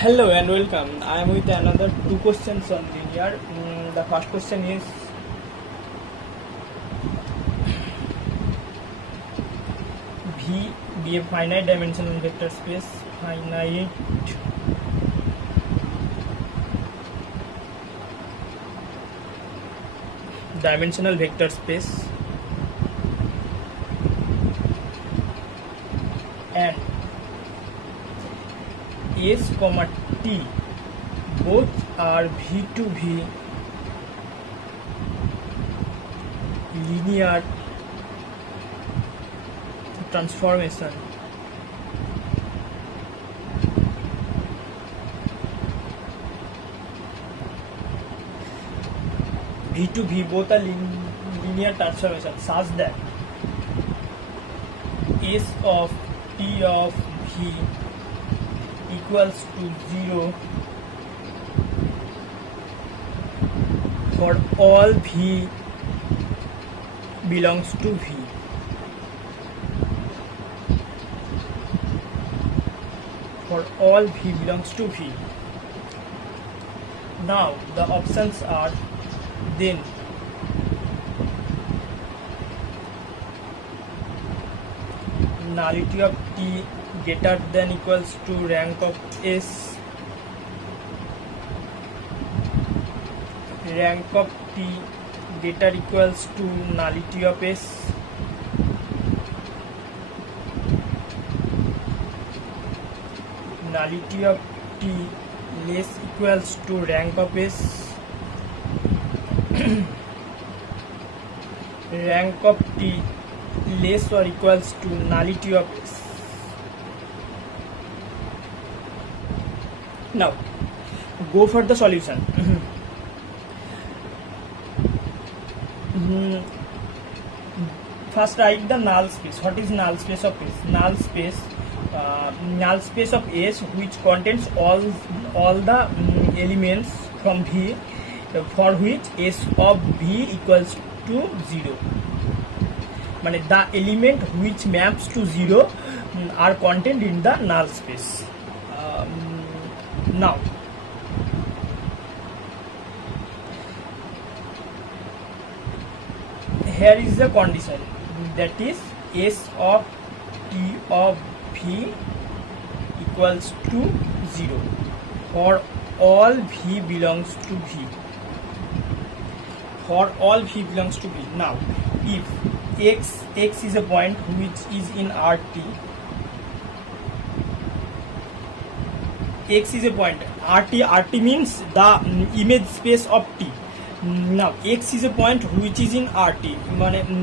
Hello and welcome. I am with another two questions on linear. The first question is V be a finite dimensional vector space. Finite dimensional vector space and S, T both are V to V linear transformation V to V both are linear transformation such that S of T of V equals to 0 for all V belongs to V. For all V belongs to V. Now the options are then nullity of T greater than equals to rank of S, rank of T greater equals to nullity of S, nullity of T less equals to rank of S, rank of T less or equals to nullity of S. Now go for the solution. First write the null space. What is null space of S? Null space of S which contains all the elements from V for which S of V equals to 0. মানে the element which maps to 0 are contained in the null space. Now here is the condition, that is S of T of V equals to 0 for all V belongs to V. For all V belongs to V. Now if x is a point which is in RT, x is a point, RT means the image space of T. Now x is a point which is in RT,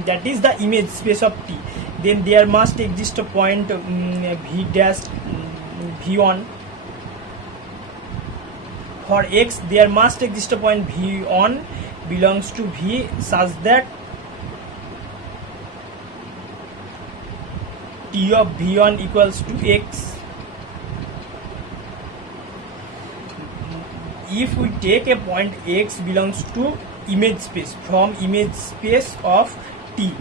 that is the image space of T. Then there must exist a point V dash V1. For x there must exist a point V1 belongs to V such that T of V1 equals to x. If we take a point x belongs to image space, from image space of T,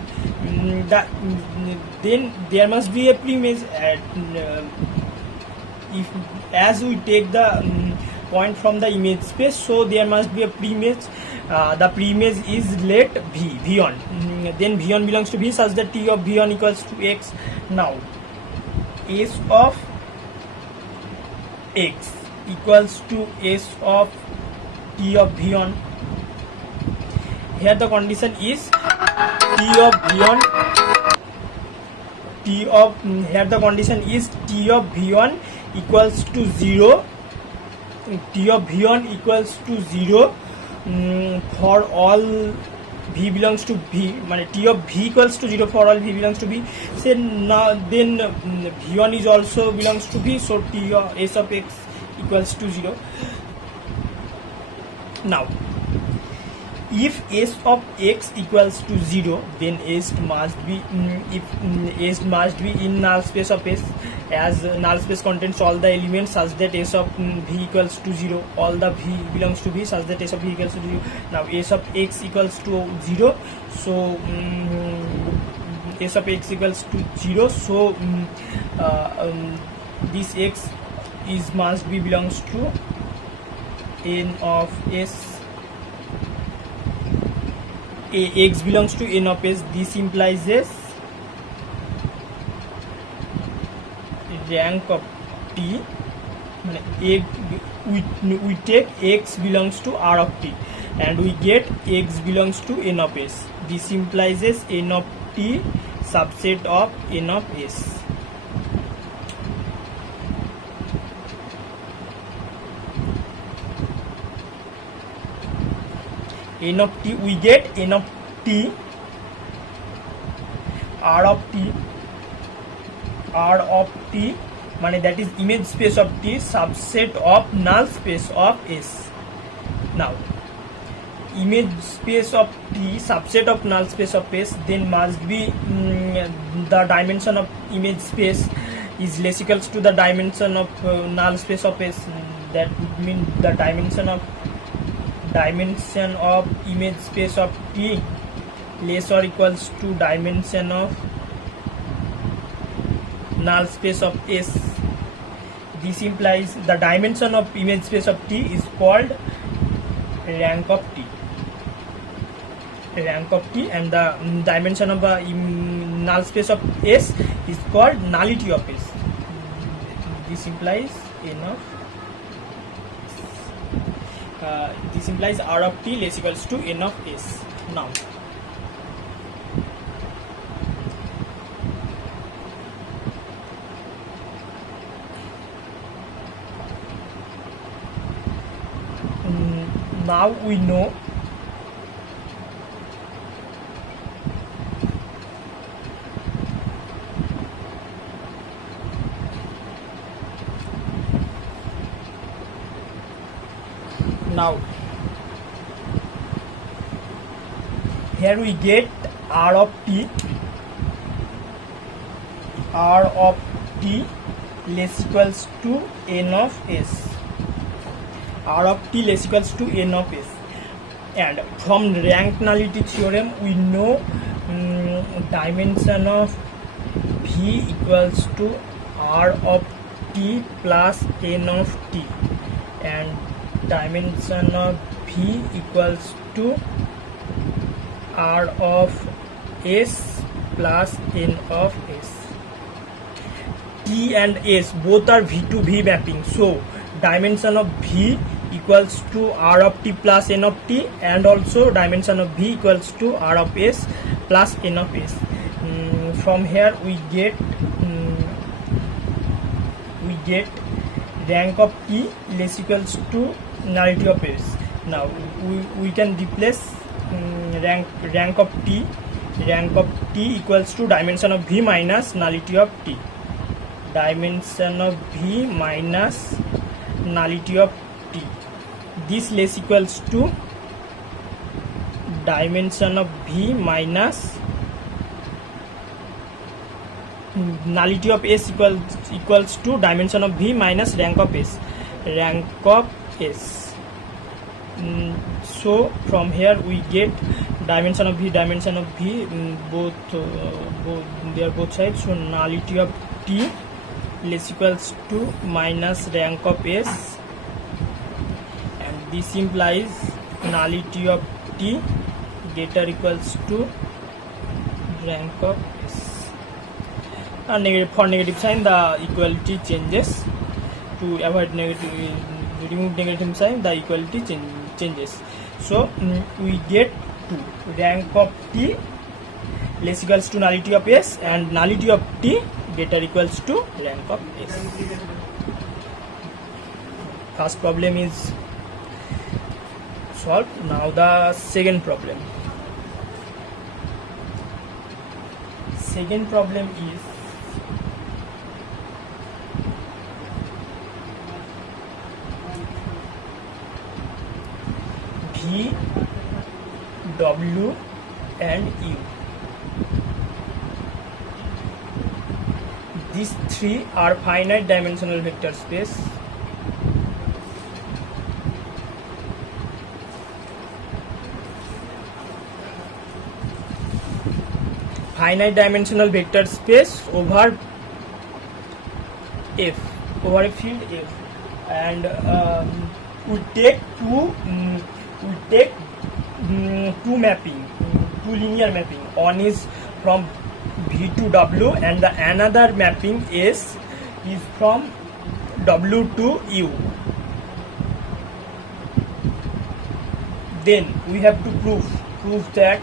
then there must be a preimage. If as we take the point from the image space, so there must be a preimage. The preimage is let V1. Then V1 belongs to V such that T of V1 equals to x. Now S of x equals to S of T of V1. Here the condition is T of V1. Here the condition is T of V1 equals to 0. T of V1 equals to 0 for all V belongs to V. T of V equals to 0 for all V belongs to V. Say now then V1 is also belongs to V, so T of S of x equals to 0. Now if S of x equals to 0, then S must be S must be in null space of S, as null space contains all the elements such that S of V equals to 0. All the V belongs to V such that S of V equals to 0. Now S of x equals to 0, so S of x equals to 0, so this x is must be belongs to n of s. X belongs to n of s. This implies s rank of t. We take x belongs to r of t and we get x belongs to n of s. This implies s n of t subset of n of s. N of t, we get n of t, r of t, মানে that is image space of t subset of null space of s. Now image space of t subset of null space of s, then must be the dimension of image space is less equals to the dimension of null space of s. That would mean the dimension of image space of t less or equals to dimension of null space of s. This implies the dimension of image space of t is called rank of t, and the dimension of null space of s is called nullity of s. This implies this implies r of t less equals to n of s. Now we know here we get r of t less equals to n of s. R of t less equals to n of s, and from rank nullity theorem we know dimension of v equals to r of t plus n of t, and dimension of v equals to r of s plus n of s. T and s both are v to v mapping, so dimension of v equals to r of t plus n of t, and also dimension of v equals to r of s plus n of s. From here we get rank of t less equals to nullity of s. Now we can replace rank of t equals to dimension of v minus nullity of t, dimension of v minus nullity of t. This less equals to dimension of v minus nullity of s equals to dimension of v minus rank of s. So from here we get dimension of v both they are both sides, so nullity of t less equals to minus rank of s, and this implies nullity of t greater equals to rank of s. And for negative sign the equality changes. To avoid remove negative sign, the equality changes. So we get to rank of t less equals to nullity of s, and nullity of t greater equals to rank of s. First problem is solved. Now the second problem. Second problem is v, w and u. These three are finite dimensional vector space. Finite dimensional vector space over F. over a field F, and we take two mapping, two linear mapping. One is from V to W, and the another mapping S is from W to U. Then we have to prove that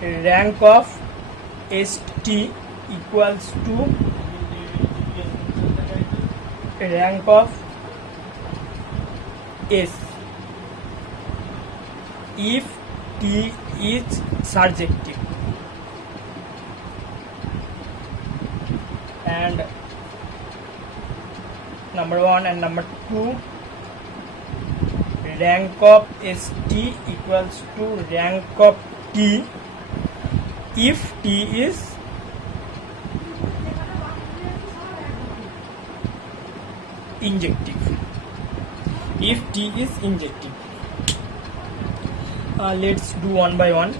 rank of ST equals to rank of S if T is surjective, and number 1 and number 2, rank of ST equals to rank of T if T is injective. If T is injective, let's do one by one.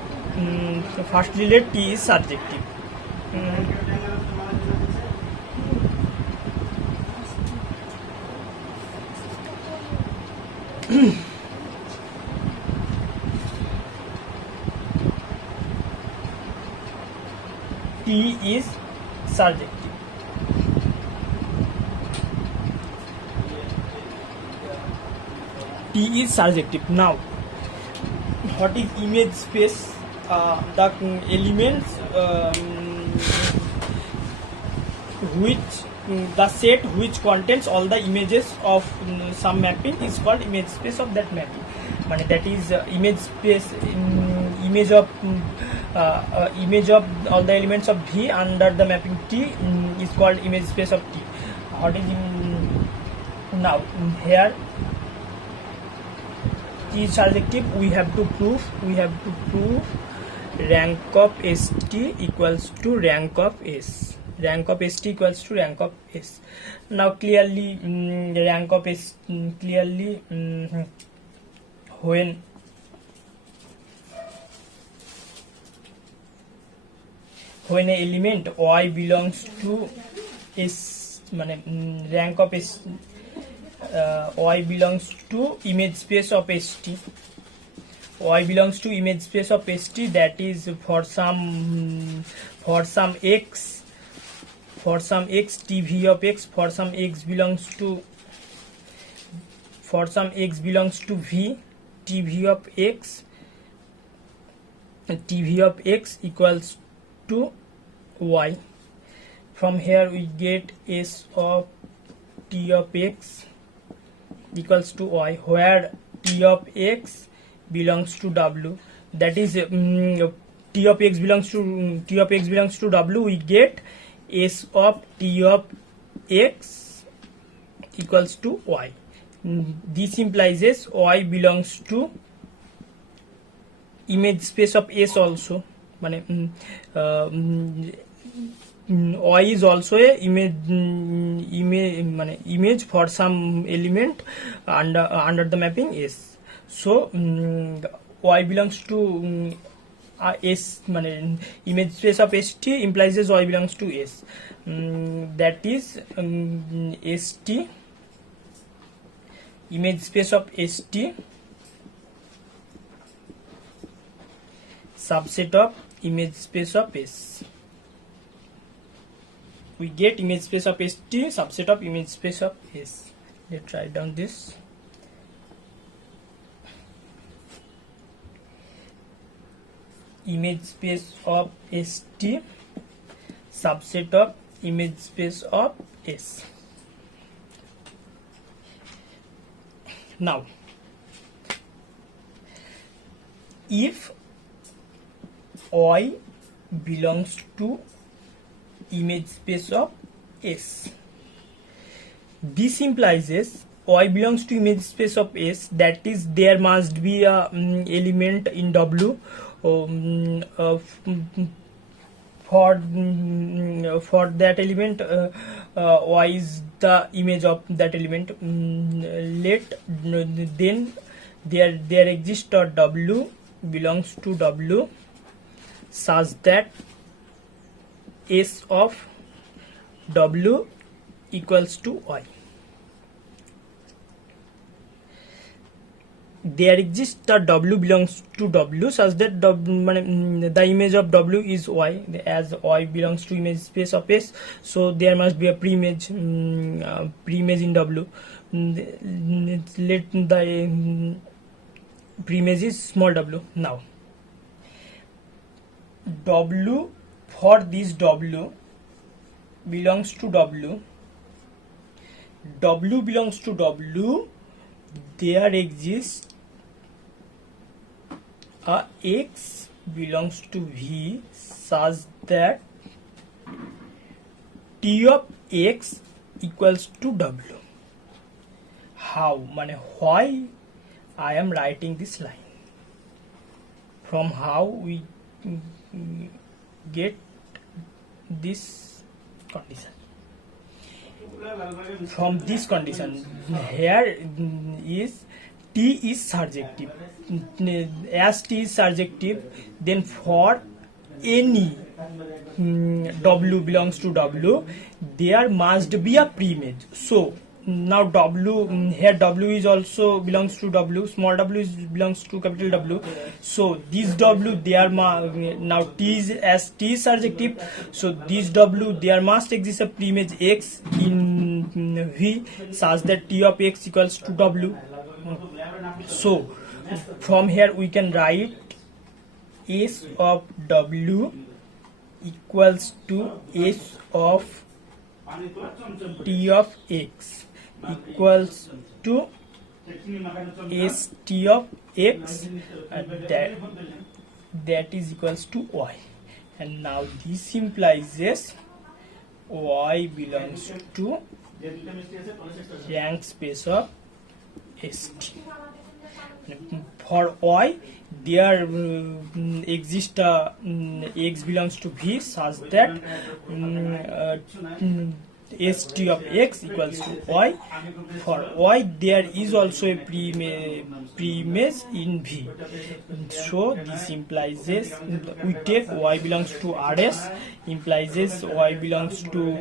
Firstly, let T is surjective. T is surjective. T is surjective. Now, what is image space? The elements which the set which contains all the images of some mapping is called image space of that mapping. That is image space, image of all the elements of V under the mapping T is called image space of T. What is now here? T is surjective. We have to prove rank of ST equals to rank of S. Rank of ST equals to rank of S. Now clearly rank of S clearly when a element Y belongs to S, rank of S, Y belongs to image space of ST. Y belongs to image space of ST, that is for some x, TV of x, for some x belongs to V, TV of x equals to Y. From here we get S of T of x equals to Y, where T of x belongs to W. That is T of x belongs to W. We get S of T of x equals to Y. This implies Y belongs to image space of S also. Y is also a image for some element under the mapping S. So Y belongs to S, image space of ST implies Y belongs to S. That is ST, image space of ST, subset of image space of S. We get image space of ST, subset of image space of S. Let's write down this. Image space of ST, subset of image space of S. Now, if Y belongs to image space of S, this implies Y belongs to image space of S, that is there must be a element in W for that element. Y is the image of that element. Then there exists a W belongs to W, such that S of W equals to Y. There exists a W belongs to W such that the image of W is Y, as Y belongs to image space of S, so there must be a pre-image in W. Let the pre-image is small w. Now W, for this W belongs to W belongs to W, there exists a X belongs to V such that T of X equals to W. How? Why I am writing this line? From how we get this condition? From this condition, here is T is surjective. As T is surjective, then for any W belongs to W, there must be a pre-image. So now W, here W is also belongs to W, small w belongs to capital W. So this W there now T is, as T is surjective, so this W there must exist a pre-image X in V such that T of X equals to W. So from here we can write S of W equals to S of T of X equals to S T of X, and that is equals to Y. And now this implies this Y belongs to rank space of ST. For Y, there exists a X belongs to V such that ST of X equals to Y. For Y, there is also a pre-image in V. So this implies this. We take Y belongs to RS, implies this Y belongs to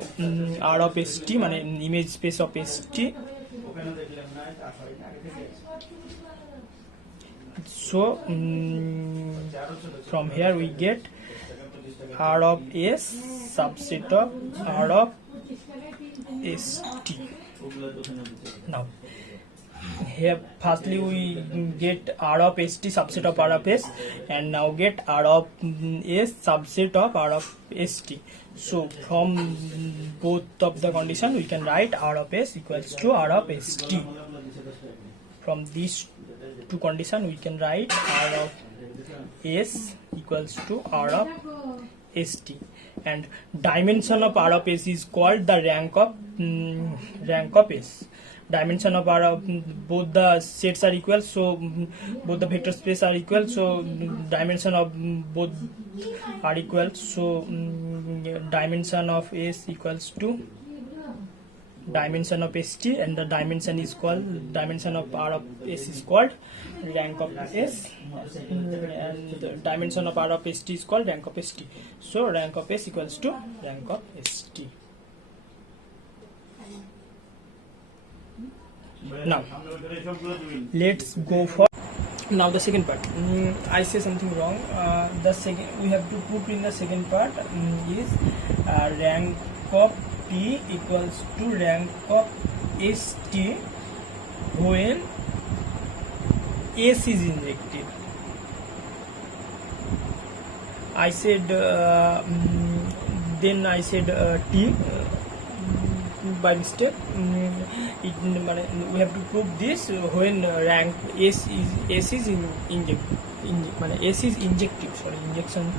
R of ST, image space of ST. So from here we get R of S subset of R of ST. Now here firstly we get R of ST subset of R of S, and now get R of S subset of R of ST. So from both of the condition we can write R of S equals to R of ST. From these two condition we can write R of S equals to R of ST, and dimension of R of S is called the rank of S. Dimension of R of both the sets are equal, so both the vector space are equal, so dimension of both are equal, so dimension of S equals to dimension of ST, and the dimension is called, dimension of R of S is called rank of S, and the dimension of R of ST is called rank of ST. So rank of S equals to rank of ST. Now let's go for now the second part. I say something wrong. The second we have to put in the second part is rank of P equals to rank of ST when S is injective. I said then I said T by mistake. We have to prove this when rank S is injective. S is injective. Sorry, injective.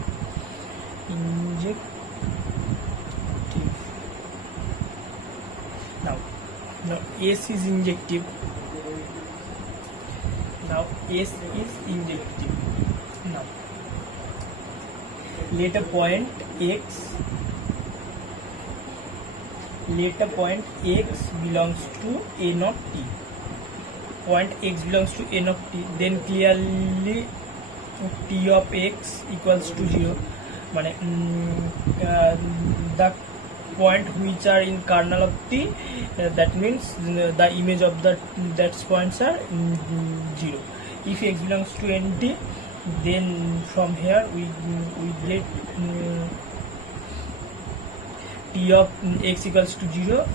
Now S is injective. Now S is injective. Now let a point X belongs to N of T. Point X belongs to N of T. Then clearly T of X equals to 0. মানে the point which are in kernel of T, that means the image of that points are 0. If x belongs to NT, then from here we get T of x equals to 0.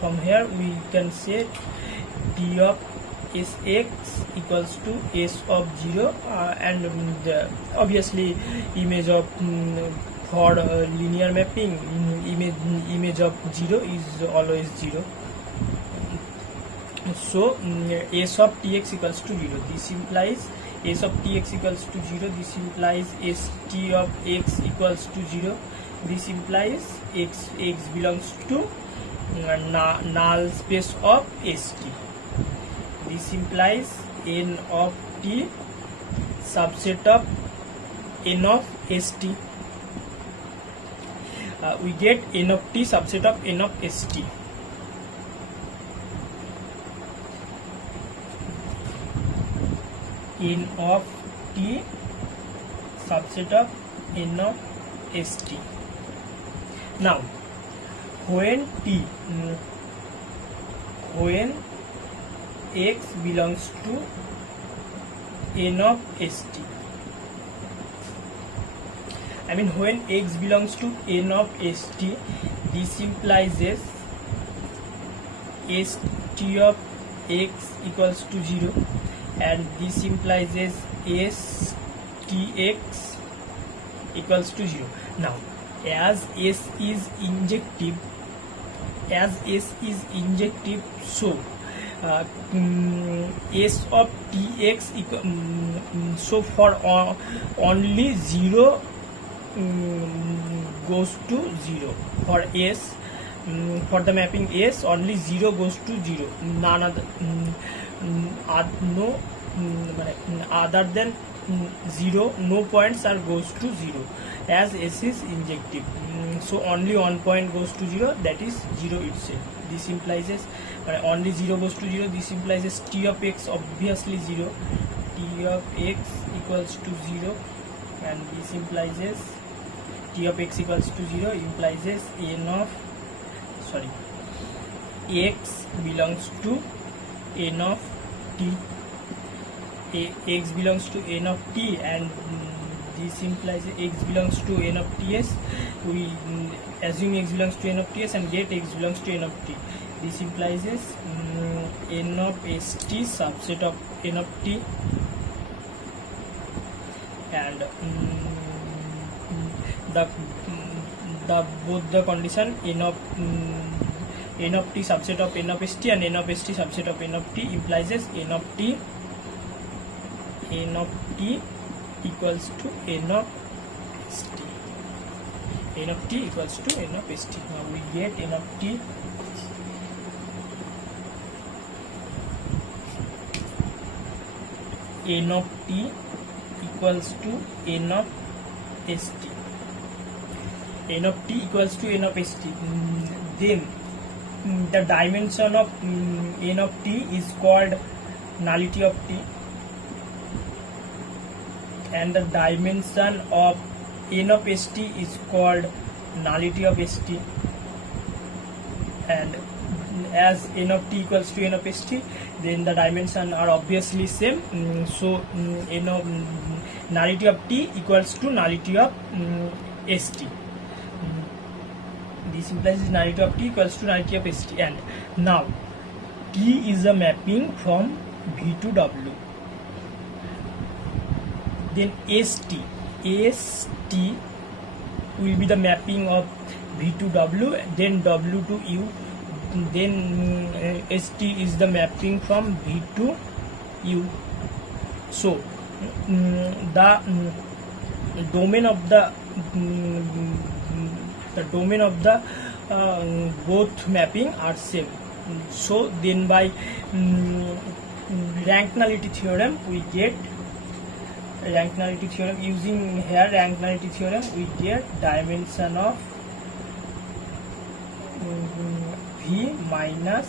From here we can say T of Sx equals to S of 0, and obviously image of for linear mapping, image of 0 is always 0. So S of Tx equals to 0. This implies S of Tx equals to 0. This implies St of x equals to 0. This implies x belongs to null space of St. This implies n of t subset of n of St. We get n of t subset of n of St. N of t subset of n of St. Now when x belongs to n of St, I mean when x belongs to n of St, this implies St of x equals to 0, and this implies Stx equals to 0. Now as S is injective, so S of Tx so for only 0 goes to 0. For S, for the mapping S, only 0 goes to 0. None other other than 0, no points are goes to 0, as S is injective. So only one point goes to 0, that is 0 itself. This implies only 0 goes to 0. This implies T of x obviously 0. T of x equals to 0, and this implies T of x equals to 0 implies x belongs to n of t. X belongs to n of t, and this implies x belongs to n of ts. We assume x belongs to n of ts and get x belongs to n of t. This implies n of st subset of n of t, and both the condition n of t subset of n of st and n of st subset of n of t implies n of t equals to n of st. N of t equals to n of st. Now we get n of t equals to n of st. N of t equals to n of st. Then the dimension of n of t is called nullity of t, and the dimension of n of st is called nullity of st. And as n of t equals to n of st, then the dimension are obviously same. So n of nullity of t equals to nullity of st. This implies nullity of t equals to nullity of st. And now t is a mapping from V to W. Then st will be the mapping of V to W, then W to U, then st is the mapping from V to U. So the domain of the both mapping are same. So then by rank nullity theorem we get using here rank nullity theorem we get dimension of V minus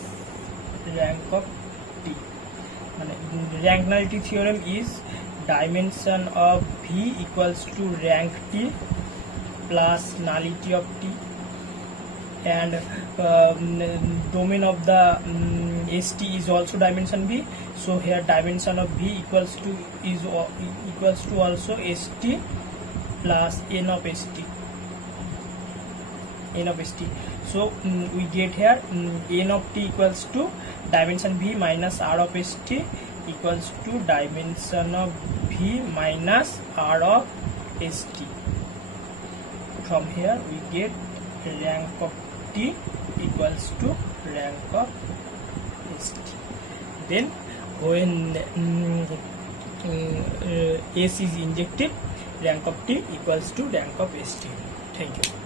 rank of t. Rank nullity theorem is dimension of V equals to rank t plus nullity of T, and domain of the ST is also dimension V. So here dimension of V equals to also ST plus n of ST. So we get here n of T equals to dimension V minus R of ST equals to dimension of V minus R of ST. From here we get rank of T equals to rank of ST. Then when S is injected, rank of T equals to rank of ST. Thank you.